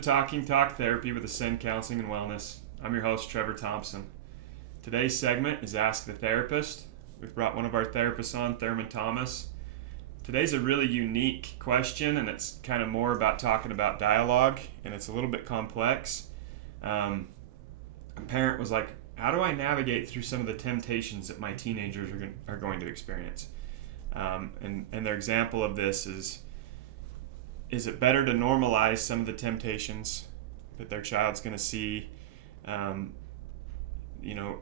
to Talking Talk Therapy with Ascend Counseling and Wellness. I'm your host, Trevor Thompson. Today's segment is Ask the Therapist. We've brought one of our therapists on, Thurmon Thomas. Today's a really unique question, and it's kind of more about talking about dialogue, and it's a little bit complex. A parent was like, how do I navigate through some of the temptations that my teenagers are going to experience? And their example of this is it better to normalize some of the temptations that their child's going to see?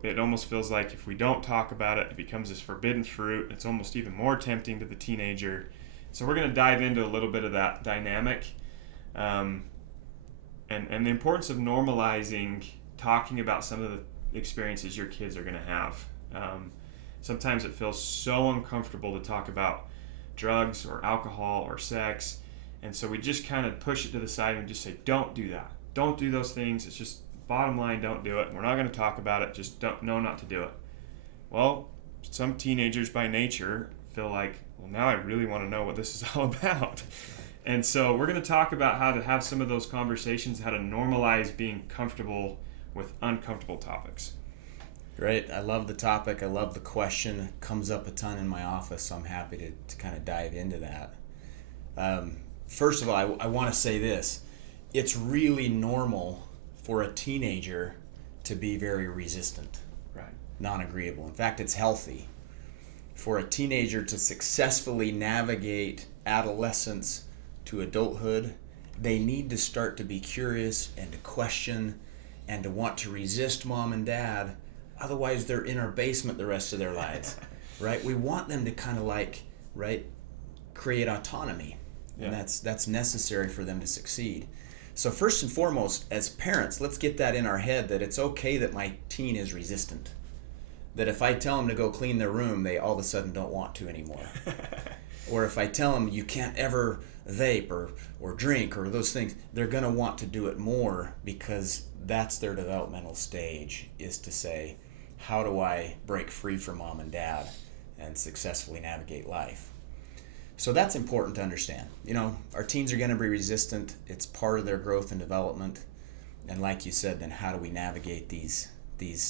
It almost feels like if we don't talk about it, it becomes this forbidden fruit. It's almost even more tempting to the teenager. So we're going to dive into a little bit of that dynamic and the importance of normalizing talking about some of the experiences your kids are going to have. Sometimes it feels so uncomfortable to talk about drugs or alcohol or sex, and so we just kind of push it to the side and just say, don't do that. Don't do those things. It's just bottom line, don't do it. We're not going to talk about it. Just don't know not to do it. Well, some teenagers by nature feel like, well, now I really want to know what this is all about. And so we're going to talk about how to have some of those conversations, how to normalize being comfortable with uncomfortable topics. Great. I love the topic. I love the question. It comes up a ton in my office, so I'm happy to kind of dive into that. First of all, I want to say this. It's really normal for a teenager to be very resistant, right? Non-agreeable. In fact, it's healthy for a teenager to successfully navigate adolescence to adulthood. They need to start to be curious and to question and to want to resist mom and dad. Otherwise, they're in our basement the rest of their lives, right? We want them to kind of create autonomy, and that's necessary for them to succeed. So first and foremost, as parents, let's get that in our head that it's okay that my teen is resistant. That if I tell them to go clean their room, they all of a sudden don't want to anymore. Or if I tell them you can't ever vape or drink or those things, they're going to want to do it more because that's their developmental stage, is to say, how do I break free from mom and dad and successfully navigate life? So that's important to understand. Our teens are going to be resistant. It's part of their growth and development. And like you said, then how do we navigate these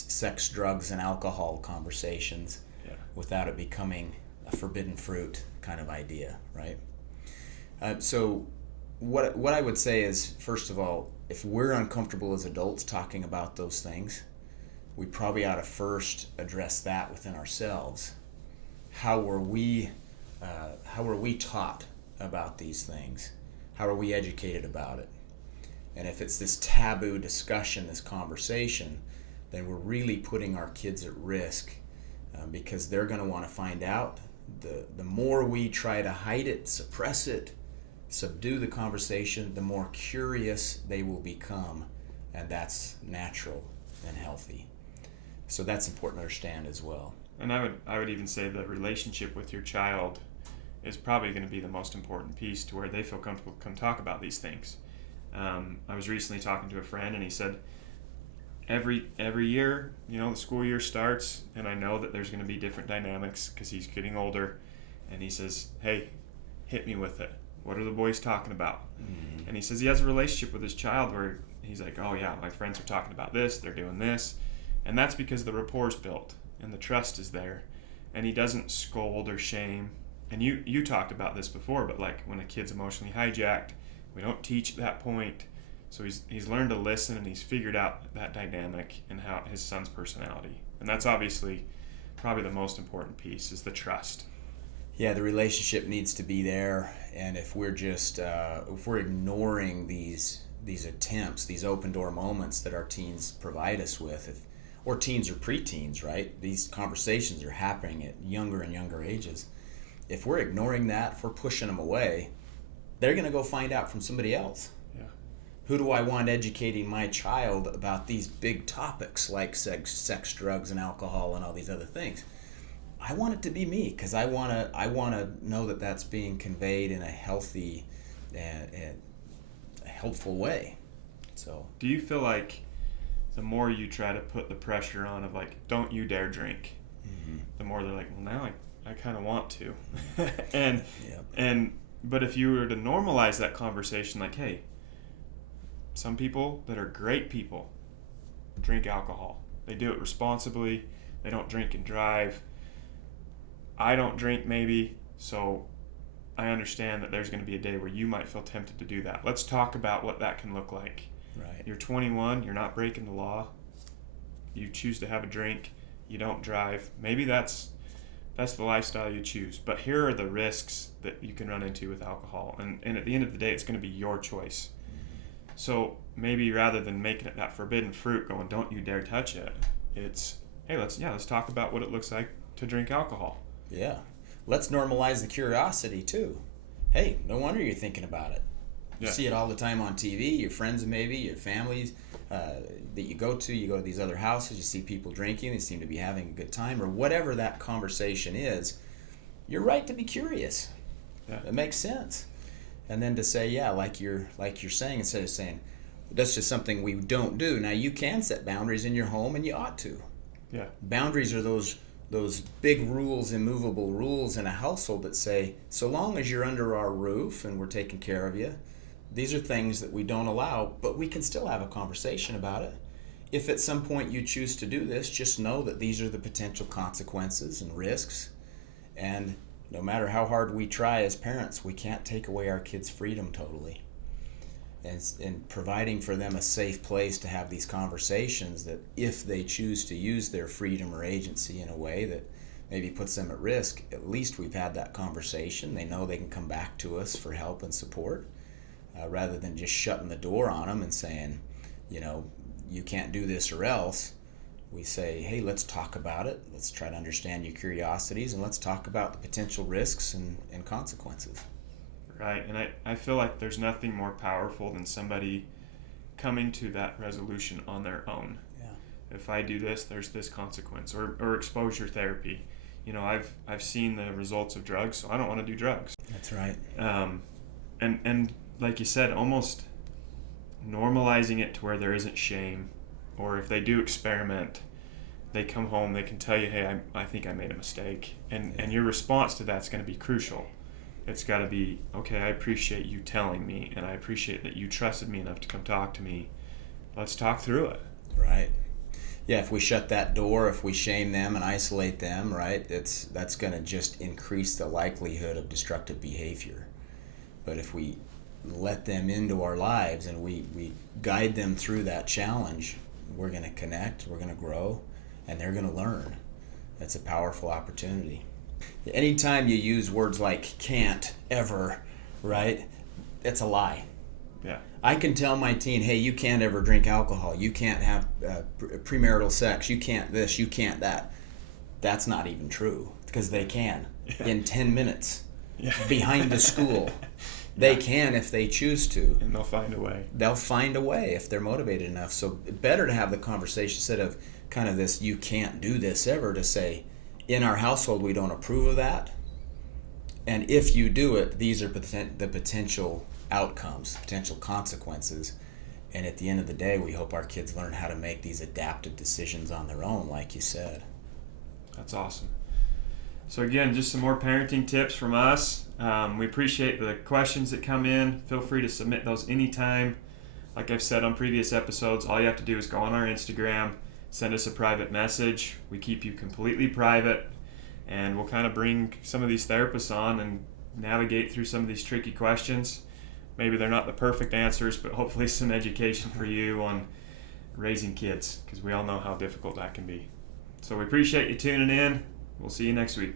sex, drugs, and alcohol conversations without it becoming a forbidden fruit kind of idea, right? So what I would say is, first of all, if we're uncomfortable as adults talking about those things, we probably ought to first address that within ourselves. How were we taught about these things? How are we educated about it? And if it's this taboo discussion, this conversation, then we're really putting our kids at risk because they're going to want to find out. The more we try to hide it, suppress it, subdue the conversation, the more curious they will become, and that's natural and healthy. So that's important to understand as well. And I would even say the relationship with your child is probably going to be the most important piece to where they feel comfortable to come talk about these things. I was recently talking to a friend, and he said, every year, the school year starts, and I know that there's going to be different dynamics because he's getting older, and he says, hey, hit me with it. What are the boys talking about? Mm-hmm. And he says he has a relationship with his child where he's like, oh yeah, my friends are talking about this, they're doing this. And that's because the rapport's built and the trust is there. And he doesn't scold or shame. And you talked about this before, but like when a kid's emotionally hijacked, we don't teach at that point. So he's learned to listen, and he's figured out that dynamic and how his son's personality. And that's obviously probably the most important piece, is the trust. Yeah, the relationship needs to be there, and if we're just if we're ignoring these attempts, these open door moments that our teens provide us with, or teens or preteens, right? These conversations are happening at younger and younger ages. If we're ignoring that, if we're pushing them away, they're going to go find out from somebody else. Yeah. Who do I want educating my child about these big topics like sex, drugs, and alcohol and all these other things? I want it to be me, because I want to know that that's being conveyed in a healthy and helpful way. So, do you feel like the more you try to put the pressure on of like, don't you dare drink, the more they're like, well, now I kind of want to. But if you were to normalize that conversation, like, hey, some people that are great people drink alcohol. They do it responsibly. They don't drink and drive. I don't drink maybe, so I understand that there's going to be a day where you might feel tempted to do that. Let's talk about what that can look like. Right. You're 21, you're not breaking the law. You choose to have a drink, you don't drive. Maybe that's the lifestyle you choose. But here are the risks that you can run into with alcohol. And at the end of the day, it's going to be your choice. So maybe rather than making it that forbidden fruit going, don't you dare touch it, it's, hey, let's talk about what it looks like to drink alcohol. Yeah. Let's normalize the curiosity too. Hey, no wonder you're thinking about it. You see it all the time on TV, your friends maybe, your families that you go to these other houses, you see people drinking, they seem to be having a good time, or whatever that conversation is. You're right to be curious. Yeah. It makes sense. And then to say, yeah, like you're saying, instead of saying, that's just something we don't do. Now, you can set boundaries in your home, and you ought to. Yeah. Boundaries are those big rules, immovable rules in a household that say, so long as you're under our roof and we're taking care of you, these are things that we don't allow, but we can still have a conversation about it. If at some point you choose to do this, just know that these are the potential consequences and risks. And no matter how hard we try as parents, we can't take away our kids' freedom totally. And providing for them a safe place to have these conversations that if they choose to use their freedom or agency in a way that maybe puts them at risk, at least we've had that conversation. They know they can come back to us for help and support rather than just shutting the door on them and saying, you can't do this or else. We say, hey, let's talk about it. Let's try to understand your curiosities, and let's talk about the potential risks and consequences. Right, and I feel like there's nothing more powerful than somebody coming to that resolution on their own. Yeah. If I do this, there's this consequence, or exposure therapy. I've seen the results of drugs, so I don't want to do drugs. That's right. And like you said, almost normalizing it to where there isn't shame, or if they do experiment, they come home, they can tell you, hey, I think I made a mistake, and your response to that's going to be crucial. It's got to be, okay, I appreciate you telling me, and I appreciate that you trusted me enough to come talk to me. Let's talk through it. Right. Yeah, if we shut that door, if we shame them and isolate them, right, that's going to just increase the likelihood of destructive behavior. But if we let them into our lives and we guide them through that challenge, we're going to connect, we're going to grow, and they're going to learn. That's a powerful opportunity. Anytime you use words like can't, ever, right, it's a lie. Yeah. I can tell my teen, hey, you can't ever drink alcohol. You can't have premarital sex. You can't this, you can't that. That's not even true, because they can in 10 minutes behind the school. They can if they choose to. And they'll find a way. They'll find a way if they're motivated enough. So better to have the conversation instead of kind of this, you can't do this ever, to say, in our household, we don't approve of that. And if you do it, these are the potential outcomes, potential consequences. And at the end of the day, we hope our kids learn how to make these adaptive decisions on their own, like you said. That's awesome. So again, just some more parenting tips from us. We appreciate the questions that come in. Feel free to submit those anytime. Like I've said on previous episodes, all you have to do is go on our Instagram, send us a private message. We keep you completely private, and we'll kind of bring some of these therapists on and navigate through some of these tricky questions. Maybe they're not the perfect answers, but hopefully some education for you on raising kids, because we all know how difficult that can be. So we appreciate you tuning in. We'll see you next week.